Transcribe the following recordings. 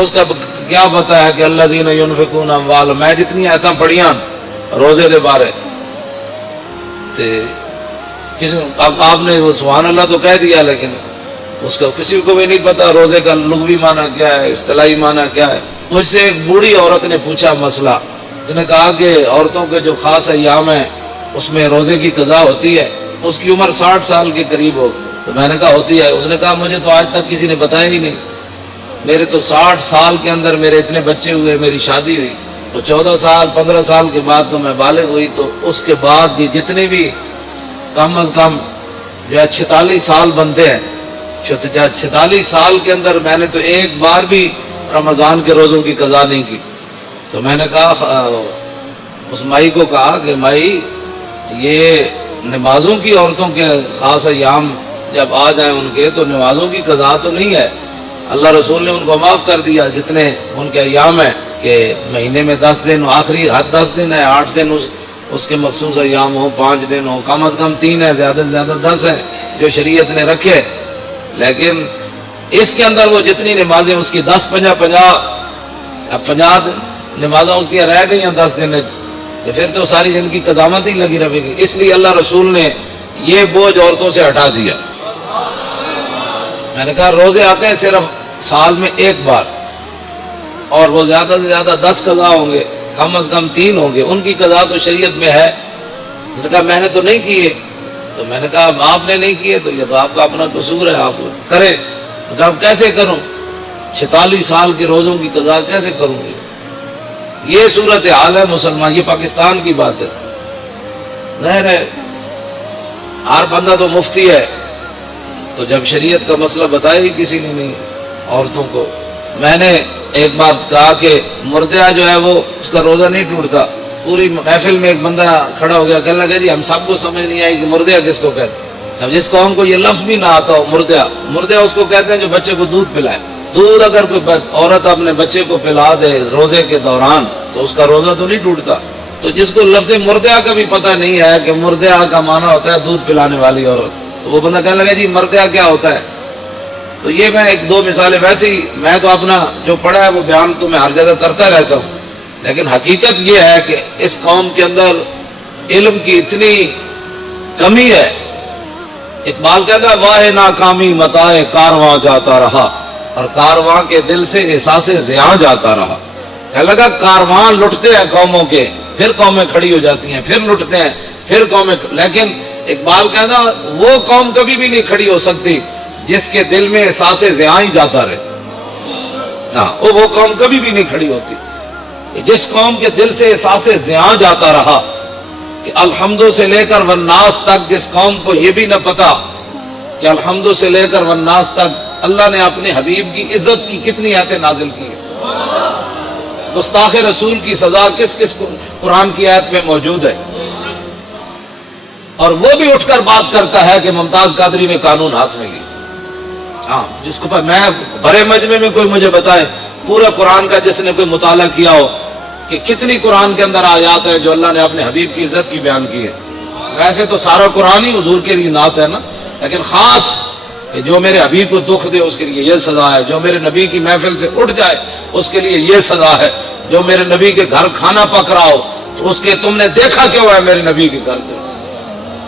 اس کا کیا پتا ہے کہ الذین ينفقون اموالهم، میں جتنی آیتاں پڑھیاں روزے دے بارے تے اب آپ نے وہ سبحان اللہ تو کہہ دیا، لیکن اس کا کسی کو بھی نہیں پتا روزے کا لغوی معنی کیا ہے، اصطلاحی معنی کیا ہے۔ مجھ سے ایک بوڑھی عورت نے پوچھا مسئلہ، اس نے کہا کہ عورتوں کے جو خاص ایام ہیں اس میں روزے کی قضا ہوتی ہے، اس کی عمر 60 سال کے قریب ہو، تو میں نے کہا ہوتی ہے۔ اس نے کہا مجھے تو آج تک کسی نے بتایا ہی نہیں، میرے تو 60 سال کے اندر میرے اتنے بچے ہوئے، میری شادی ہوئی تو 14 سال 15 سال کے بعد تو میں بالغ ہوئی، تو اس کے بعد یہ جتنے بھی کم از کم جو ہے 46 سال بنتے ہیں، 46 سال کے اندر میں نے تو ایک بار بھی رمضان کے روزوں کی قضا نہیں کی۔ تو میں نے کہا اس مائی کو کہا کہ مائی یہ نمازوں کی عورتوں کے خاص ایام جب آ جائیں ان کے تو نمازوں کی قضا تو نہیں ہے، اللہ رسول نے ان کو معاف کر دیا جتنے ان کے ایام ہیں کہ مہینے میں 10 دن، آخری حد 10 دن ہے، 8 دن اس کے مخصوص ایام ہو، 5 دن ہو، کم از کم 3 ہے، زیادہ سے زیادہ 10 ہیں جو شریعت نے رکھے۔ لیکن اس کے اندر وہ جتنی نمازیں اس کی 10 50 نمازیں اس کی رہ گئی ہیں 10 دن، پھر تو ساری زندگی قضامت ہی لگی رہے گی۔ اس لیے اللہ رسول نے یہ بوجھ عورتوں سے ہٹا دیا۔ میں نے کہا روزے آتے ہیں صرف سال میں ایک بار، اور وہ زیادہ سے زیادہ 10 قضا ہوں گے، کم از کم 3 ہوں گے، ان کی قضا تو شریعت میں ہے۔ میں نے کہا میں نے تو نہیں کیے، تو میں نے کہا آپ نے نہیں کیے تو یہ تو آپ کا اپنا قصور ہے، آپ کریں۔ میں کہا کیسے کروں، 46 سال کے روزوں کی قضا کیسے کروں گی؟ یہ صورت حال ہے مسلمان، یہ پاکستان کی بات ہے، ظاہر ہے ہر بندہ تو مفتی ہے، تو جب شریعت کا مسئلہ بتایا ہی کسی نے نہیں عورتوں کو۔ میں نے ایک بار کہا کہ مردہ جو ہے وہ اس کا روزہ نہیں ٹوٹتا، پوری محفل میں ایک بندہ کھڑا ہو گیا، کہنے لگا جی ہم سب کو سمجھ نہیں آئی کہ مردہ کس کو کہتے ہیں۔ اب جس قوم کو یہ لفظ بھی نہ آتا ہو مردہ اس کو کہتے ہیں جو بچے کو دودھ پلائے۔ دودھ اگر کوئی عورت اپنے بچے کو پلا دے روزے کے دوران تو اس کا روزہ تو نہیں ٹوٹتا۔ تو جس کو لفظ مردہ کا بھی پتہ نہیں ہے کہ مردہ کا معنی ہوتا ہے دودھ پلانے والی عورت، تو وہ بندہ کہنے لگا جی مردہ کیا ہوتا ہے۔ تو یہ میں 1-2 مثالیں، ویسے ہی میں تو اپنا جو پڑھا ہے وہ بیان تو میں ہر جگہ کرتا رہتا ہوں، لیکن حقیقت یہ ہے کہ اس قوم کے اندر علم کی اتنی کمی ہے۔ اقبال کہتا ہے واہ ناکامی متائے کارواں جاتا رہا، اور کارواں کے دل سے احساس زیاں جاتا رہا۔ کہنے لگا کارواں لٹتے ہیں قوموں کے، پھر قومیں کھڑی ہو جاتی ہیں، پھر لٹتے ہیں، پھر قومیں، لیکن اقبال کہتا وہ قوم کبھی بھی نہیں کھڑی ہو سکتی جس کے دل میں احساس زیاں ہی جاتا رہے۔ ہاں وہ قوم کبھی بھی نہیں کھڑی ہوتی جس قوم کے دل سے احساس زیاں جاتا رہا، کہ الحمد سے لے کر والناس تک جس قوم کو یہ بھی نہ پتا کہ الحمد سے لے کر والناس تک اللہ نے اپنے حبیب کی عزت کی کتنی آیتیں نازل کی ہیں، گستاخ رسول کی سزا کس کس قرآن کی آیت میں موجود ہے، اور وہ بھی اٹھ کر بات کرتا ہے کہ ممتاز قادری نے قانون ہاتھ میں لیا۔ ہاں جس کو میں بڑے مجمع میں کوئی مجھے بتائے پورا قرآن کا جس نے کوئی مطالعہ کیا ہو کہ کتنی قرآن کے اندر آیات ہے جو اللہ نے اپنے حبیب کی عزت کی بیان کی ہے۔ ویسے تو سارا قرآن ہی حضور کے لیے نعت ہے نا، لیکن خاص کہ جو میرے حبیب کو دکھ دے اس کے لیے یہ سزا ہے، جو میرے نبی کی محفل سے اٹھ جائے اس کے لیے یہ سزا ہے، جو میرے نبی کے گھر کھانا پک رہا ہو تو اس کے تم نے دیکھا کیوں ہے میرے نبی کے گھر پہ،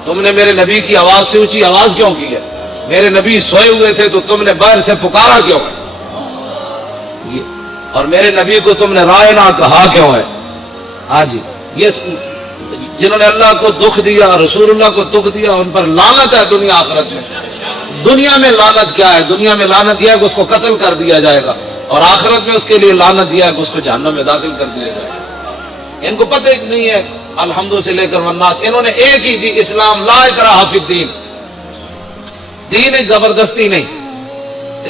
تم نے میرے نبی کی آواز سے اونچی آواز کیوں کی ہے، میرے نبی سوئے ہوئے تھے تو تم نے باہر سے پکارا کیوں ہے، اور میرے نبی کو تم نے رائنا کہا کیوں ہے۔ ہاں جی، یہ جنہوں نے اللہ کو دکھ دیا، رسول اللہ کو دکھ دیا، ان پر لعنت ہے دنیا آخرت میں۔ دنیا میں لعنت کیا ہے؟ دنیا میں لعنت یہ ہے کہ اس کو قتل کر دیا جائے گا، اور آخرت میں اس کے لیے لعنت یہ ہے کہ اس کو جہنم میں داخل کر دیا جائے گا۔ ان کو پتہ نہیں ہے الحمد سے لے کر والناس، انہوں نے ایک ہی جی اسلام لا اکراہ فی الدین، دین زبردستی نہیں۔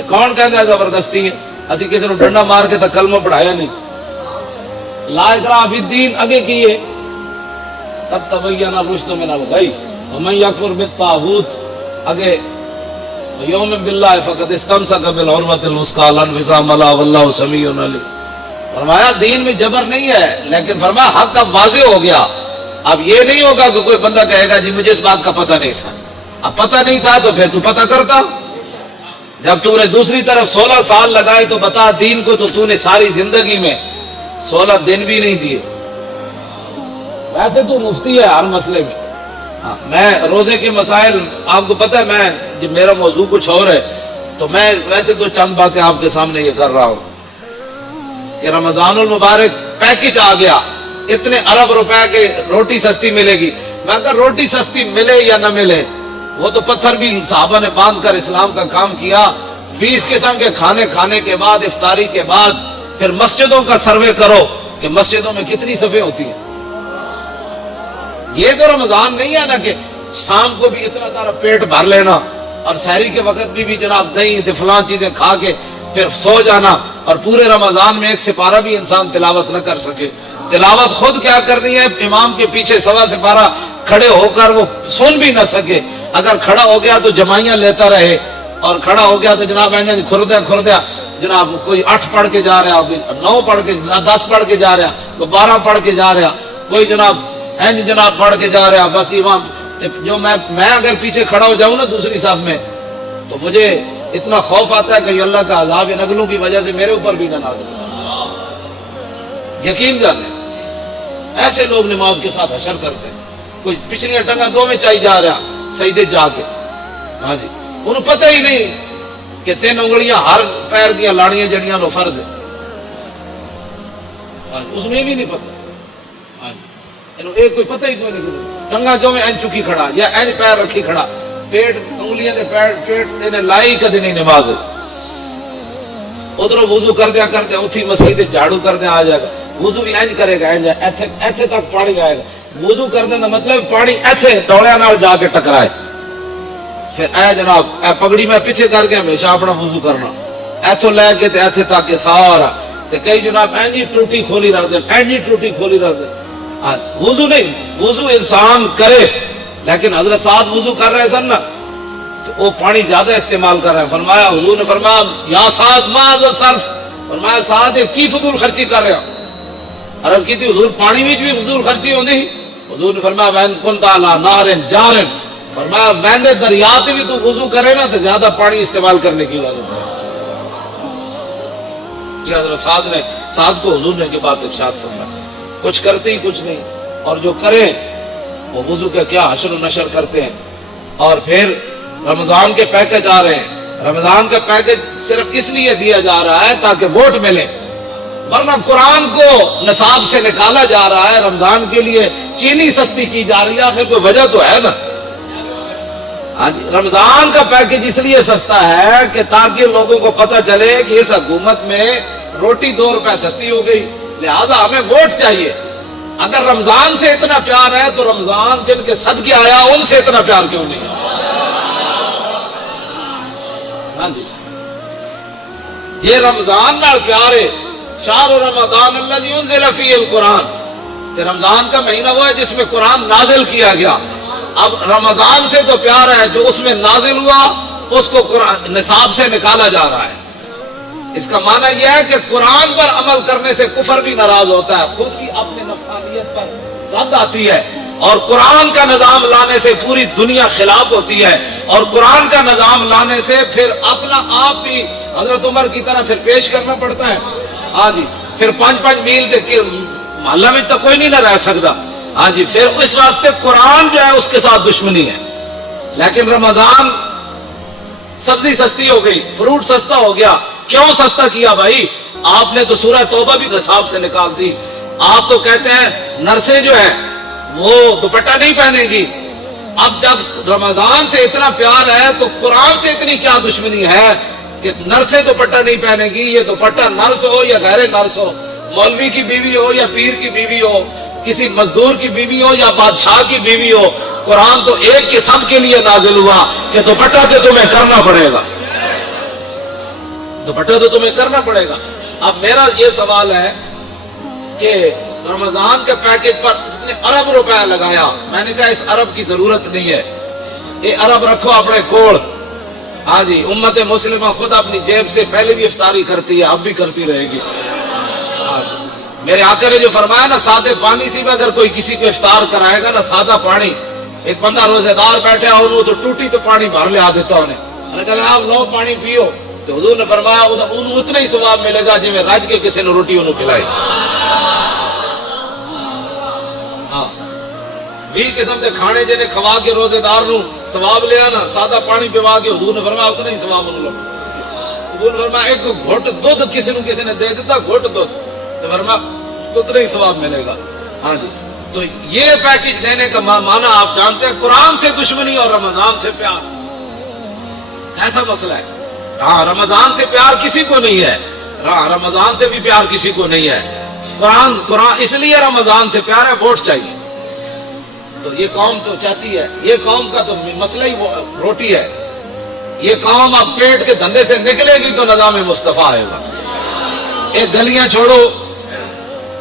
کون کہتا ہے زبردستی ہے؟ اسی کسی نے ڈنڈا مار کے تو کلمہ پڑھایا نہیں۔ لا اکراہ فی الدین اگے کیے قد تبین الرشد من الغی ومن یکفر بالطاغوت اگے یوم باللہ فقد استمسک بالعروۃ الوثقی لا انفصام لها واللہ سمیع علیم۔ فرمایا دین میں جبر نہیں ہے، لیکن فرمایا حق اب واضح ہو گیا۔ اب یہ نہیں ہوگا کہ کوئی بندہ کہے گا جی مجھے اس بات کا پتہ نہیں تھا، اب پتہ نہیں تھا تو پھر تو پتہ کرتا۔ جب تو نے دوسری طرف 16 سال لگائے تو بتا دین کو تو نے ساری زندگی میں 16 دن بھی نہیں دیے. ویسے تو مفتی ہے ہر مسئلے میں. میں روزے کے مسائل آپ کو پتہ ہے، میں جب میرا موضوع کچھ اور ہے تو میں ویسے تو چند باتیں آپ کے سامنے یہ کر رہا ہوں کہ رمضان المبارک پیکج آ گیا، اتنے ارب روپے کے روٹی سستی ملے گی. میں کہا روٹی سستی ملے یا نہ ملے، وہ تو پتھر بھی صحابہ نے باندھ کر اسلام کا کام کیا. 20 قسم کے کھانے کھانے کے بعد، افطاری کے بعد پھر مسجدوں کا سروے کرو کہ مسجدوں میں کتنی صفیں ہوتی ہیں. یہ تو رمضان نہیں ہے نا کہ شام کو بھی اتنا سارا پیٹ بھر لینا اور سحری کے وقت بھی جناب دہی فلاں چیزیں کھا کے پھر سو جانا، اور پورے رمضان میں ایک سپارہ بھی انسان تلاوت نہ کر سکے. تلاوت خود کیا کرنی ہے، امام کے پیچھے سوا سپارہ کھڑے ہو کر وہ سن بھی نہ سکے. اگر کھڑا ہو گیا تو جمائیاں لیتا رہے، اور کھڑا ہو گیا تو جناب کھردیا جناب کوئی 8 پڑھ کے جا رہا، کوئی 9 پڑھ کے 10 پڑھ کے جا رہا، کوئی 12 پڑھ کے جا رہا، کوئی جناب پڑھ کے جا رہا. بس امام جو میں اگر پیچھے کھڑا ہو جاؤں نا دوسری صف میں تو مجھے اتنا خوف آتا ہے کہ اللہ کا عذاب نگلوں کی وجہ سے میرے اوپر بھی نہ نازل ہو. یقین کر لیں ایسے لوگ نماز کے ساتھ حشر کرتے ہیں. کوئی پچھلی ٹنگا 2 میں چاہی جا رہا سجدے جا کے، ہاں جی انہوں پتہ ہی نہیں کہ 3 انگلیاں ہر پیر دیا لاڑیاں جڑیاں نو فرض ہے. اس میں بھی نہیں پتہ. ہاں جی ایک کوئی پتہ ہی کوئی نہیں، ٹنگا 2 میں این چکی کھڑا یا این پیر رکھی کھڑا، پیٹ انگلیاں دے پیٹ دینے لائی کدی نہیں نماز. ادھر وضو کر دیا اتھی مسجد جھاڑو کر دیا آ جائے گا. وضو بھی اینج کرے گا، ایتھے تک پانی آئے گا. وضو کر دینا مطلب پانی ایتھے ڈوڑیاں نال جا کے ٹکرائے. پھر اے جناب اے پگڑی میں پیچھے کر کے ہمیشہ اپنا وضو کرنا، ایتھوں لے کے تے ایتھے تک کے سارا. تے کئی جناب اینجی ٹوٹی کھولی رکھ دیں، اینجی ٹوٹی کھولی رکھ دیں. وضو نہیں، وضو انسان کرے، لیکن حضرت سعد وضو کر رہے سن نا تو وہ پانی زیادہ استعمال کر رہے ہیں. فرمایا حضور نے فرمایا یا سعد ما صرف، فرمایا سعد کی فضول خرچی کر رہے ہیں. عرض کی تھی حضور پانی میں بھی فضول خرچی ہوندی؟ حضور نے فرمایا وین کنت علی نہر جار، فرمایا ویندے دریا تے بھی تو وضو کرے نا تو زیادہ پانی استعمال کرنے کی ضرورت ہے. جی حضرت سعد کو حضور نے یہ بات ارشاد فرمایا. کچھ کرتے ہی کچھ نہیں، اور جو کریں وہ وضو کا کیا حشر و نشر کرتے ہیں. اور پھر رمضان کے پیکج آ رہے ہیں. رمضان کا پیکج صرف اس لیے دیا جا رہا ہے تاکہ ووٹ ملے، ورنہ قرآن کو نصاب سے نکالا جا رہا ہے. رمضان کے لیے چینی سستی کی جا رہی ہے، آخر کوئی وجہ تو ہے نا. رمضان کا پیکج اس لیے سستا ہے کہ تاکہ لوگوں کو پتہ چلے کہ اس حکومت میں روٹی 2 روپے سستی ہو گئی، لہذا ہمیں ووٹ چاہیے. اگر رمضان سے اتنا پیار ہے تو رمضان جن کے صدقے آیا ان سے اتنا پیار کیوں نہیں؟ ہاں جی یہ رمضان نال پیار ہے. شہر رمضان الذی انزل فیہ القرآن، کہ رمضان کا مہینہ وہ ہے جس میں قرآن نازل کیا گیا. اب رمضان سے تو پیار ہے، جو اس میں نازل ہوا اس کو قرآن نصاب سے نکالا جا رہا ہے. اس کا معنی یہ ہے کہ قرآن پر عمل کرنے سے کفر بھی ناراض ہوتا ہے، خود کی اپنی نفسانیت پر زد آتی ہے، اور قرآن کا نظام لانے سے پوری دنیا خلاف ہوتی ہے، اور قرآن کا نظام لانے سے پھر اپنا آپ بھی حضرت عمر کی طرح پھر پیش کرنا پڑتا ہے. ہاں جی پھر 5 میل کے محلہ میں تو کوئی نہیں نہ رہ سکتا. ہاں جی پھر اس واسطے قرآن جو ہے اس کے ساتھ دشمنی ہے. لیکن رمضان سبزی سستی ہو گئی، فروٹ سستا ہو گیا. کیوں سستا کیا بھائی؟ آپ نے تو سورہ توبہ بھی نصاب سے نکال دی. آپ تو کہتے ہیں نرسیں جو ہے وہ دوپٹہ نہیں پہنے گی. اب جب رمضان سے اتنا پیار ہے تو قرآن سے اتنی کیا دشمنی ہے کہ نرسیں دوپٹہ نہیں پہنے گی؟ یہ دوپٹہ نرس ہو یا غیر نرس ہو، مولوی کی بیوی ہو یا پیر کی بیوی ہو، کسی مزدور کی بیوی ہو یا بادشاہ کی بیوی ہو، قرآن تو ایک کے سب کے لیے نازل ہوا کہ دوپٹہ تو تمہیں کرنا پڑے گا، دوپٹہ تو تمہیں کرنا پڑے گا. اب میرا یہ سوال ہے کہ رمضان کے پیکج پر اتنے ارب روپے لگایا. میں نے کہا اس ارب کی ضرورت نہیں ہے، یہ ارب رکھو اپنے کوڑ. ہاں جی امت مسلمہ خود اپنی جیب سے پہلے بھی افطاری کرتی ہے، اب بھی کرتی رہے گی. میرے آقا نے جو فرمایا نا سادے پانی سے بھی اگر کوئی کسی کو افطار کرائے گا نا، سادہ پانی، ایک بندہ روزے دار بیٹھے اور وہ تو ٹوٹی تو پانی بھر لے آ دیتا انہیں، میں نے کہا آپ لو پانی پیو. تو حضور نے فرمایا انہوں اتنا ہی ثواب ملے گا جی میں رج کے کسی نے روٹی انہوں کھلائی. ہاں 20 قسم کے کھانے جنہیں کھوا کے روزے دار نو ثواب لیا نا, سادہ پانی پیوا کے حضور نے فرمایا اتنا ہی ثواب انہوں لگا. حضور نے فرمایا ایک گھٹ دودھ کسی نے دے دیتا, گھٹ دودھ, تو فرمایا اتنا ہی ثواب ملے گا. ہاں جی, تو یہ پیکج دینے کا معنی آپ جانتے ہیں, قرآن سے دشمنی اور رمضان سے پیار, ایسا مسئلہ ہے. ہاں رمضان سے پیار کسی کو نہیں ہے, رمضان سے بھی پیار کسی کو نہیں ہے. قرآن اس لیے رمضان سے پیار ہے, ووٹ چاہیے. تو یہ قوم تو چاہتی ہے, یہ قوم کا تو مسئلہ ہی روٹی ہے. یہ قوم اب پیٹ کے دھندے سے نکلے گی تو نظام مصطفیٰ آئے گا. ایک گلیاں چھوڑو,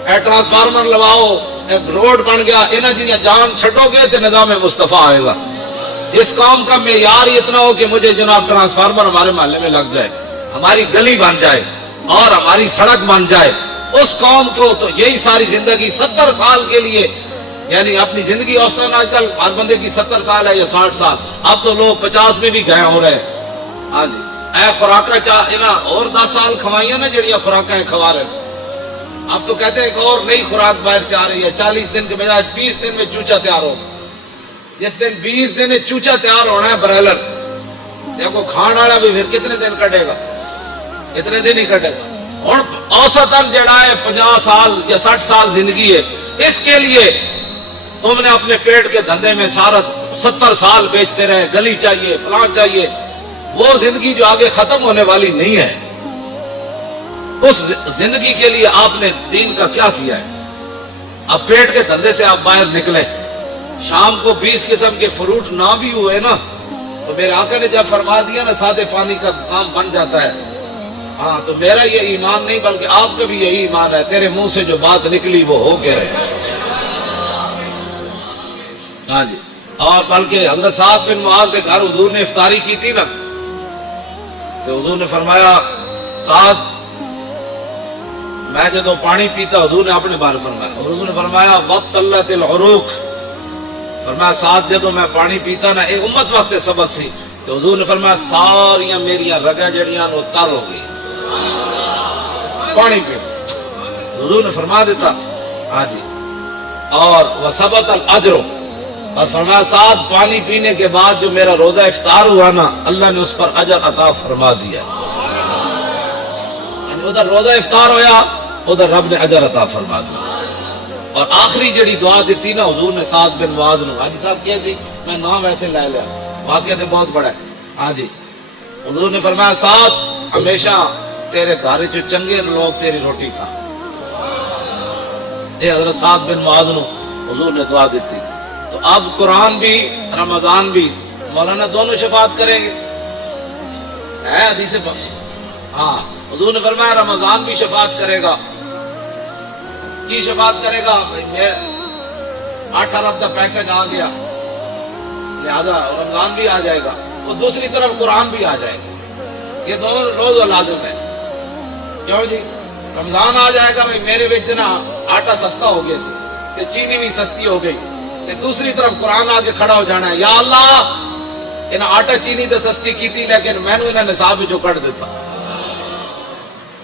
اے ٹرانسفارمر لواؤ, ایک روڈ بن گیا, انہیں چیزیں جان چھٹو گے تو نظام مصطفیٰ آئے گا. اس قوم کا معیار اتنا ہو کہ مجھے جناب ٹرانسفارمر ہمارے محلے میں لگ جائے, ہماری گلی بن جائے اور ہماری سڑک بن جائے, اس قوم کو تو یہی ساری زندگی 70 سال کے لیے, یعنی اپنی زندگی اوسطاً آج کل ہر بندے کی 70 سال ہے یا 60 سال, اب تو لوگ 50 میں بھی گئے ہو رہے ہیں. ہاں جی, اے خوراکہ اور 10 سال کھوائیاں نا جڑیاں خوراکیں کھوا رہے. اب تو کہتے ہیں ایک اور نئی خوراک باہر سے آ رہی ہے, 40 دن کے بجائے 20 دن میں چوچا تیار ہو. جس دن 20 دن چوچا تیار ہونا ہے برائلر, دیکھو کھان والا بھی پھر کتنے دن کٹے گا, اتنے دن ہی کٹے گا. اور اوسطاً جڑا ہے 50 سال یا 60 سال زندگی ہے, اس کے لیے تم نے اپنے پیٹ کے دھندے میں سارا 70 سال بیچتے رہے, گلی چاہیے فلاں چاہیے, وہ زندگی جو آگے ختم ہونے والی نہیں ہے. اس زندگی کے لیے آپ نے دین کا کیا کیا ہے؟ اب پیٹ کے دھندے سے آپ باہر نکلیں, شام کو 20 قسم کے فروٹ نہ بھی ہوئے نا, تو میرے آقا نے جب فرما دیا نا سادے پانی کا کام بن جاتا ہے. ہاں تو میرا یہ ایمان نہیں بلکہ آپ کا بھی یہی ایمان ہے, تیرے منہ سے جو بات نکلی وہ ہو کے رہے. ہاں جی, اور بلکہ حضرت سعد بن معاذ کے گھر حضور نے افطاری کی تھی نا, تو حضور نے فرمایا سعد میں جدو پانی پیتا, حضور نے اپنے بارے فرمایا, اور حضور نے فرمایا وقت اللہ العروق, فرمایا ساتھ جدو میں پانی پیتا نا, ایک امت واسطے سبق سی, تو حضور نے فرمایا ساریاں میریاں رگیں جڑیاں نو تر ہو گئی پانی پی. حضور نے فرما دیتا. ہاں جی, اور وثبت الاجر, اور فرمایا ساتھ پانی پینے کے بعد جو میرا روزہ افطار ہوا نا, اللہ نے اس پر اجر عطا فرما دیا. ادھر روزہ افطار ہویا, ادھر رب نے اجر عطا فرما دیا. اور آخری جڑی دعا دیتی نا حضور نے سعد بن معاذ نو, حاجی صاحب کیسی, میں نام ویسے لے لیا, واقعہ تو بہت بڑا ہے. ہاں جی, حضور نے فرمایا سعد ہمیشہ تیرے گھر چ چنگے لوگ تیری روٹی کھا. اے حضرت سعد بن معاذ نو حضور نے دعا دیتی. تو اب قرآن بھی رمضان بھی مولانا دونوں شفاعت کریں گے, ہے حدیث پاک. ہاں حضور نے فرمایا رمضان بھی شفاعت کرے گا. کی شفاعت کرے گا؟ 8 ارب کا پیکج آ گیا, لہذا رمضان بھی آ جائے گا, اور دوسری طرف قرآن بھی آ جائے گا. یہ دونوں روز و لازم ہے. کیوں جی, رمضان آ جائے گا, میرے بچ نا آٹا سستا ہو گیا سی, تے چینی بھی سستی ہو گئی, تے دوسری طرف قرآن آ کے کھڑا ہو جانا ہے, یا اللہ انہیں آٹا چینی تو سستی کی تھی لیکن میں نے انہیں نصاب جو کٹ دیتا.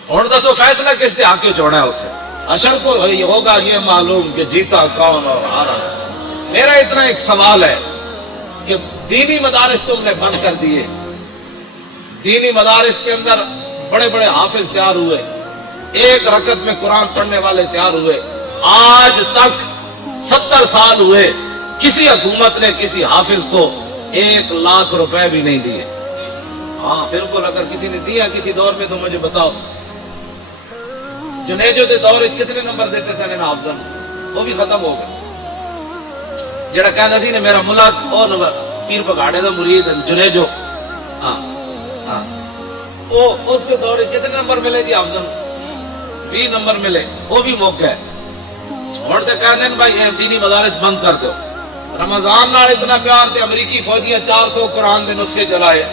اور دسو فیصلہ کس دے آ کے چھوڑا ہے اسے, اشر کو ہوگا یہ معلوم کہ جیتا کون اور ہارا. میرا اتنا ایک سوال ہے کہ دینی مدارس تم نے بند کر دیے, دینی مدارس کے اندر بڑے بڑے حافظ تیار ہوئے, 1 رکعت میں قرآن پڑھنے والے تیار ہوئے, آج تک 70 سال ہوئے کسی حکومت نے کسی حافظ کو 1 لاکھ روپے بھی نہیں دیے. ہاں بالکل, اگر کسی نے دیا کسی دور میں تو مجھے بتاؤ. جنیجو دے دور کتنے نمبر دیتے سن ان حافظاں, وہ بھی ختم ہو گئے. جڑا کہنا سی نے میرا ملک اور پیر پگاڑے دا مرید جنیجو, ہاں ہاں, وہ اس کے دور کتنے نمبر ملے جی حافظاں, 20 نمبر ملے, وہ بھی موقع ہے. ہن تے کہندے ہیں بھائی دینی مدارس بند کر دو. رمضان نال اتنا پیار تے امریکی فوجیاں 400 قرآن دے نسخے جلائے,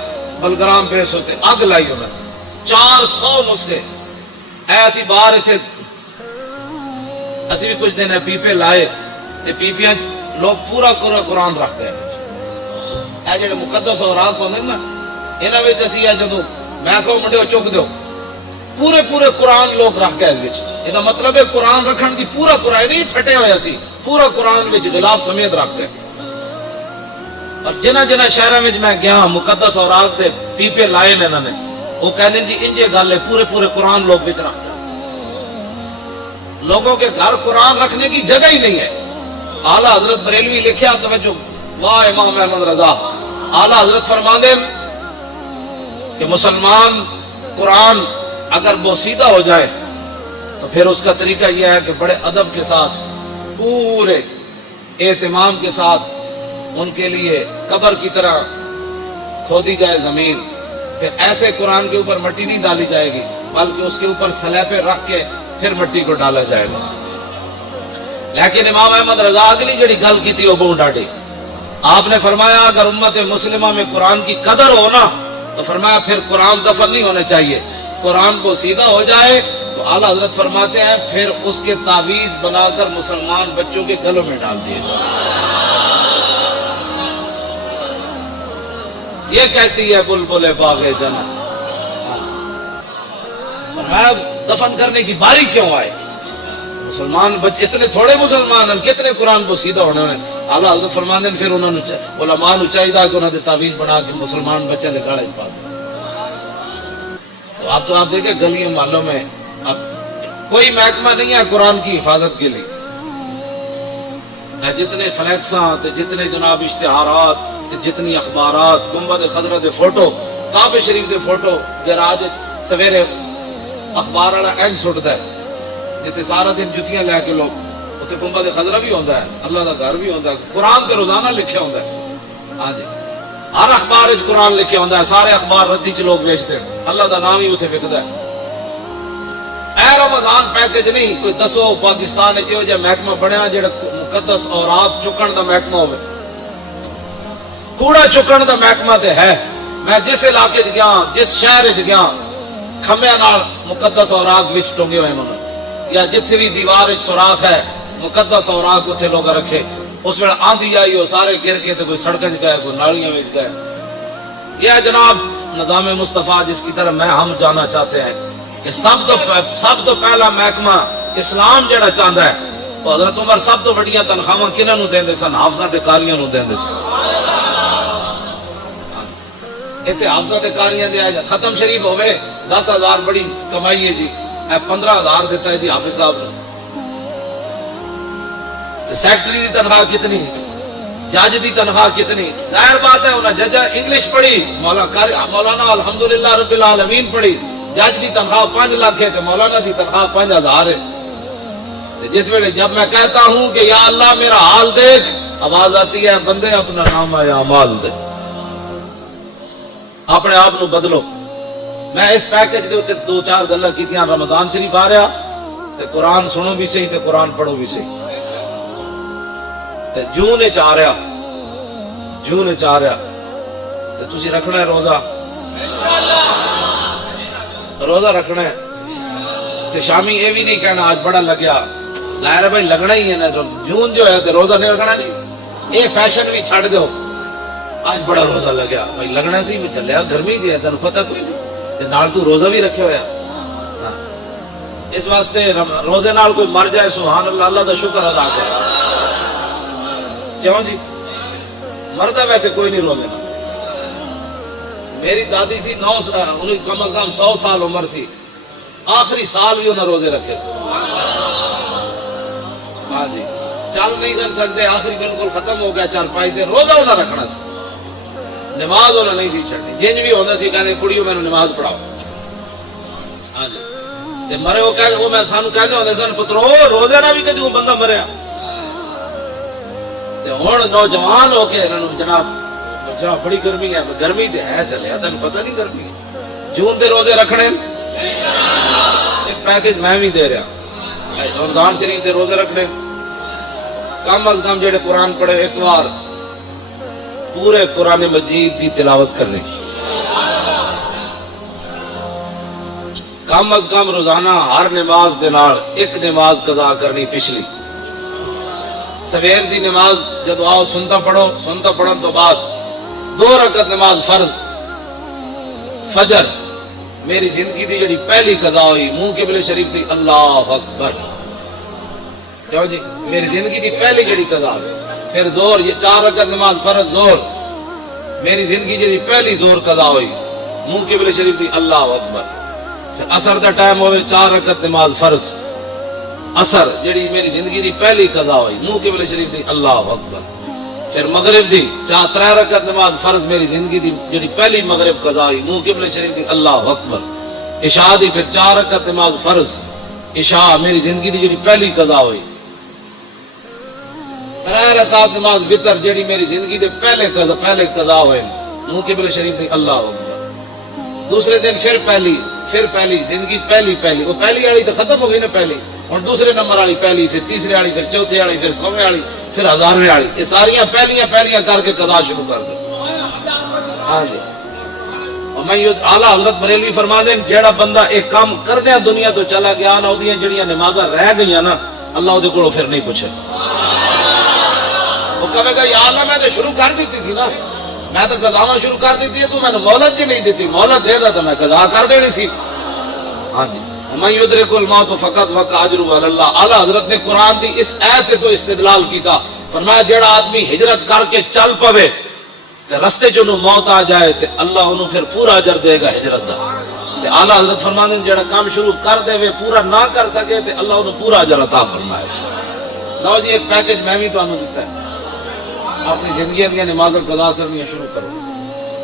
بلگرام پیش ہوتے اگ لائی انہیں 400 نسخے. ایسی باہر اتنے اسی بھی کچھ دن پیپے لائے, تے پیپیاں لوگ پورا قرآن رکھتے ہیں. اے جڑے مقدس اوراق ہوندے نا, انہاں وچ اسی جدوں میں کہوں منڈے چک دو پورے پورے قرآن لوگ رکھ گئے وچ یہ مطلب ہے قرآن رکھن کی پورا قرآن نہیں پھٹے ہوئے سی پورا قرآن وچ غلاف سمیت رکھ گئے اور جنہ جنہ شہروں میں میں گیا مقدس اوراق دے پیپے لائے نے انہوں نے وہ کہتے ہیں جی انجے گل ہے پورے پورے قرآن لوگ وچ رکھ گئے لوگوں کے گھر قرآن رکھنے کی جگہ ہی نہیں ہے اعلیٰ حضرت بریلوی لکھیا توجہ واہ امام احمد رضا اعلیٰ حضرت فرماندے کہ مسلمان قرآن اگر بوسیدہ ہو جائے تو پھر اس کا طریقہ یہ ہے کہ بڑے ادب کے ساتھ پورے اہتمام کے ساتھ ان کے لیے قبر کی طرح کھودی جائے زمین پھر ایسے قرآن کے اوپر مٹی نہیں ڈالی جائے گی بلکہ اس کے اوپر سلیپے رکھ کے پھر مٹی کو ڈالا جائے گا لیکن امام احمد رضا اگلی جڑی گل کی تھی وہ بہت ڈاٹی آپ نے فرمایا اگر امت مسلمہ میں قرآن کی قدر ہو نا تو فرمایا پھر قرآن دفن نہیں ہونے چاہیے قرآن کو سیدھا ہو جائے تو اعلیٰ حضرت فرماتے ہیں پھر اس کے تعویذ بنا کر مسلمان بچوں کے گلوں میں ڈال دیے یہ کہتی ہے بلبل باغ جنت فرمایا دفن کرنے کی باری کیوں آئے مسلمان بچے اتنے تھوڑے مسلمان ہیں کتنے قرآن کو سیدھا ہونے ہیں اعلیٰ حضرت فرماتے ہیں پھر انہوں نے علماء نو چاہیے کہ انہوں نے تعویذ بنا کے مسلمان بچے نے گاڑے پا دیں تو آپ دیکھیں گلیوں محلوں میں اب کوئی محکمہ نہیں ہے قرآن کی حفاظت کے لیے جتنے فلیکساں جتنے جناب اشتہارات جتنی اخبارات گنبد خضرا دے فوٹو کعبہ شریف دے فوٹو گراج سویرے اخبار والا اینڈ سٹتا ہے جتنے سارا دن جتیاں لے کے لوگ اتنے گنبد خضرا بھی ہوتا ہے اللہ کا گھر بھی ہوتا ہے قرآن تے روزانہ لکھیا ہوتا ہے ہاں جی ہر اخبار وچ قرآن لکھیا ہوتا ہے سارے اخبار ردی چ لوگ بیچتے ہیں اللہ دا نام ہی اتنے وکدا ہے اے رمضان پیکج نہیں کوئی دسو پاکستان جو جا محکمہ بنیا جڑا مقدس اوراق چکن دا محکمہ ہوئے کوڑا چکن دا محکمہ تے ہے میں جس علاقے چ گیا جس شہر چ گیا کھمبیاں نال مقدس اوراق وچ ٹنگے ہوئے انہوں یا جتھے بھی دیوار وچ سوراخ ہے مقدس اوراق اتنے لوگ رکھے اس ویلے آندھی آئی وہ سارے گر کے تو کوئی سڑکیں گئے کوئی نالیاں وچ گئے یہ جناب نظام مصطفیٰ جس کی طرف ہم جانا چاہتے ہیں کہ سب تو پہلا محکمہ اسلام جڑا چاہتا ہے وہ حضرت عمر سب تو بڑیاں تنخواہاں کنہاں نوں دیندے سن حافظاں تے قاریاں نوں دیندے سن ایتھے حافظاں تے قاریاں دے ختم شریف ہوئے 10,000 بڑی کمائی ہے جی 15,000 دیتا ہے جی حافظ صاحب نے سیکٹری دی تنخواہ کتنی جج دی تنخواہ کتنی ظاہر بات ہے انہاں جج انگلش پڑھی مولانا الحمدللہ رب العالمین پڑھی جج دی تنخواہ 5 لاکھ ہے تو مولانا دی تنخواہ 5,000 ہے جس ویلے جب میں کہتا ہوں کہ یا اللہ میرا حال دیکھ آواز آتی ہے بندے اپنا نام اعمال دے اپنے آپ نو بدلو میں اس پیکج دے 2-4 گلاں کیتیاں رمضان شریف آ رہا تے قرآن سنو بھی صحیح تے قرآن پڑھو بھی صحیح تے جون وچ آ رہا تے تسی رکھنا ہے روزہ رکھنا ہے تے شامی یہ بھی نہیں کہنا آج بڑا لگیا ظاہر ہے بھائی لگنا ہی ہے نا جون جو ہے تے روزہ نہیں رکھنا نہیں یہ فیشن بھی چھڑ دو آج بڑا روزہ لگیا بھائی لگنا سی بھی چلیا گرمی جی ہے تینوں پتہ کوئی نہیں تے نال تو روزہ بھی رکھے ہویا اس واسطے روزے نال کوئی مر جائے سبحان اللہ اللہ دا شکر ادا کرے کیوں جی مردہ ویسے کوئی نہیں روزے نال میری دادی سی انہیں کم از کم 100 سال عمر سی آخری سال بھی انہیں روزے رکھے سے ہاں جی چل نہیں سن سکتے آخری بالکل ختم ہو گیا چل پائی تھے روزہ انہیں رکھنا سی نماز انہیں نہیں سی چھڑنی جنج بھی ہوتا سی کہتے کڑیوں میں نماز پڑھاؤ ہاں جی تے مرے وہ میں سانو کہتے ہوتے سن پترو روزے نہ بھی کدی وہ بندہ مریا تے ہن نوجوان ہو کے جناب بڑی گرمی ہے گرمی تے ہے چلے تین پتہ نہیں گرمی ہے جون دے روزے رکھنے ایک پیکج میں بھی دے رہا رمضان شریف دے روزے رکھنے کم از کم جڑے قرآن پڑھے ایک بار پورے قرآن مجید دی تلاوت کرنی کم از کم روزانہ ہر نماز دے نال ایک نماز قضا کرنی پچھلی سویر دی نماز جب آؤ سنتا پڑھن تو بعد 2 رکعت نماز فرض فجر میری زندگی دی جڑی پہلی قضا ہوئی منہ قبلے شریف دی اللہ اکبر، کیوں جی میری زندگی دی پہلی جڑی قضا ہوئی، پھر زور، یہ 4 رکعت نماز فرض زور، میری زندگی جڑی پہلی زور قضا ہوئی منہ قبلے شریف دی اللہ اکبر، پھر عصر دا ٹائم ہوئے 4 رکعت نماز فرض عصر جڑی میری زندگی دی پہلی قضا ہوئی منہ قبلے شریف دی اللہ اکبر، پھر مغرب دی 3 رکعت نماز فرض میری زندگی دی جڑی پہلی مغرب قضا ہوئی منہ قبلے شریف دی اللہ اکبر، عشاء دی پھر 4 رکعت نماز فرض عشاء میری زندگی دی جڑی پہلی قضا ہوئی، 3 رکعت نماز وتر جڑی میری زندگی دے پہلے قضا ہوئے منہ قبلے شریف دی اللہ اکبر، دوسرے دن پھر پہلی زندگی پہلی وہ پہلی والی تو ختم ہو گئی نا پہلی، اور دوسرے نمبر والی پہلی، پھر تیسرے والی، پھر چوتھے والی، پھر 100ویں والی، پھر 1000ویں والی، یہ ساریاں پہلیاں کر کے قضا شروع کر دے۔ ہاں جی، اور میں اعلیٰ حضرت بریلوی فرما دیں جیڑا بندہ ایک کام کردیا دنیا تو چلا گیا نا، وہ جڑیاں نمازاں رہ گئی نا اللہ وہ کو پھر نہیں پوچھے، وہ کہے گا یا اللہ میں تو شروع کر دیتی سی نا، میں تو قضاواں شروع کر دیتی ہے، تو میں نے مہلت ہی نہیں دیتی، مہلت دے دا تو میں قضا کر دینی سی۔ ہاں جی، من یدرک الموت فقط وقع اجرہ علی اللہ، اعلیٰ حضرت نے قرآن دی اس آیت سے تو استدلال کیتا، فرمایا جیڑا آدمی ہجرت کر کے چل پوے تے رستے جو نو موت آ جائے تے اللہ انہوں پھر پورا اجر دے گا ہجرت دا، تے اعلیٰ حضرت فرماتے ہیں جیڑا کام شروع کر دے وے پورا نہ کر سکے تے اللہ انہوں پورا اجر عطا فرمائے۔ لو جی ایک پیکج میں بھی تو انہوں دیتا ہے، اپنی زندگی دیا نمازیں قضا کرنی شروع کرو،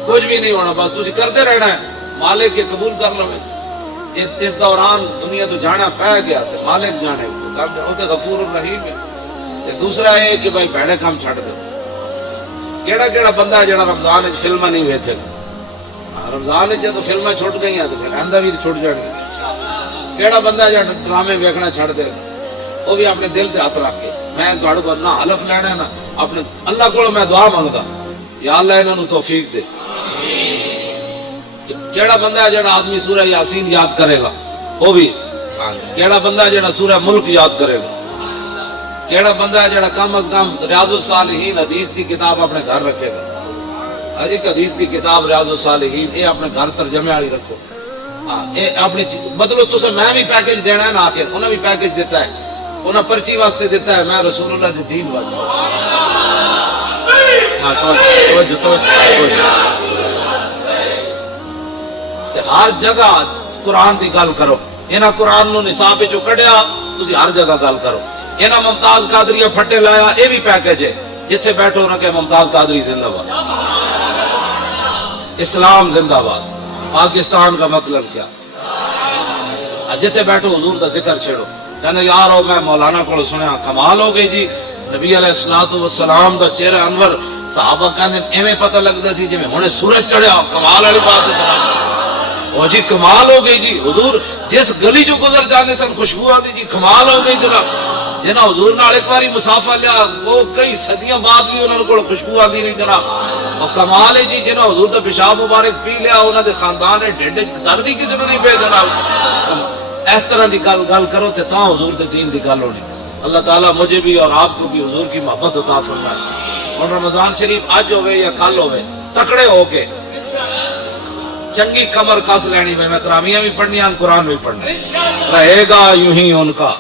کچھ بھی نہیں ہونا، بس تسی کرتے رہنا ہے، مالک کے قبول کر لو، اس دوران دنیا تو جانا پہ گیا تے مالک جانے وہ تے غفور الرحیم ہے۔ دوسرا ہے کہ بھائی بھڑے کام چھڑ دو، کیڑا بندہ ہے جڑا رمضان وچ فلماں نہیں ویکھے گا، رمضان وچ جے تو فلماں چھٹ گئی ہیں تو پھر آندا بھی چھٹ جان گی، کیڑا بندہ جڑا ڈرامے ویکھنا چھڑ دے گا، وہ بھی اپنے دل تے ہاتھ رکھ کے میں تہاڈے کول نہ حلف لینا ہے نا، اپنے اللہ کو میں دعا مانگدا یا اللہ انہاں نوں توفیق دے۔ کیڑا بندہ ہے جڑا آدمی سورہ یاسین یاد کرے گا، وہ بھی کیڑا بندہ ہے جڑا سورہ ملک یاد کرے گا، کیڑا بندہ ہے جڑا کم از کم ریاض الصالحین حدیث کی کتاب اپنے گھر رکھے گا، ایک حدیث کی کتاب ریاض الصالحین یہ اپنے گھر ترجمے والی رکھو، ہاں یہ اپنی مطلب تو میں بھی پیکج دینا ہے نا، آخر انہیں بھی پیکج دیتا ہے، انہیں پرچی واسطے دیتا ہے، میں رسول اللہ دی دین واسطے، ہاں ہر جگہ قرآن دی گل کرو، انہاں قرآن نو نصاب وچوں کڈیا تسی ہر جگہ گل کرو، انہاں ممتاز قادریہ پھٹے لایا یہ بھی پیکج ہے، جتھے بیٹھو نہ کہ ممتاز قادری زندہ باد، اسلام زندہ باد، پاکستان کا مطلب کیا، جتھے بیٹھو حضور دا ذکر چھیڑو، کہنے یارو میں مولانا کو سنیا کمال ہو گئی جی، نبی علیہ الصلوۃ والسلام دا چہرہ انور، صحابہ کہندے ایویں پتہ لگدا سی جویں ہنے سورج چڑھیا، کمال والی بات ہے، او جی کمال ہو گئی جی، حضور جس گلی جو گزر جانے سن خوشبو آتی جی، کمال ہو گئی جناب، جنہاں حضور نال ایک باری مسافہ لیا وہ کئی صدیاں بعد بھی انہوں کو خوشبو آتی نہیں جناب، اور کمال ہے جی جنہاں حضور دا پیشاب مبارک پی لیا انہوں دے خاندان نے ڈھڈ درد ہی کسی کو نہیں پہ جناب، اس طرح دی گل کرو تے تاں حضور دے دین دی گل ہونی۔ اللہ تعالیٰ مجھے بھی اور آپ کو بھی حضور کی محبت عطا فرمائے، اور رمضان شریف آج ہوئے یا کل ہوئے تکڑے ہو کے چنگی کمر کس لینی میں تراویحاں بھی پڑھنی قرآن بھی پڑھنا رہے گا یوں ہی ان کا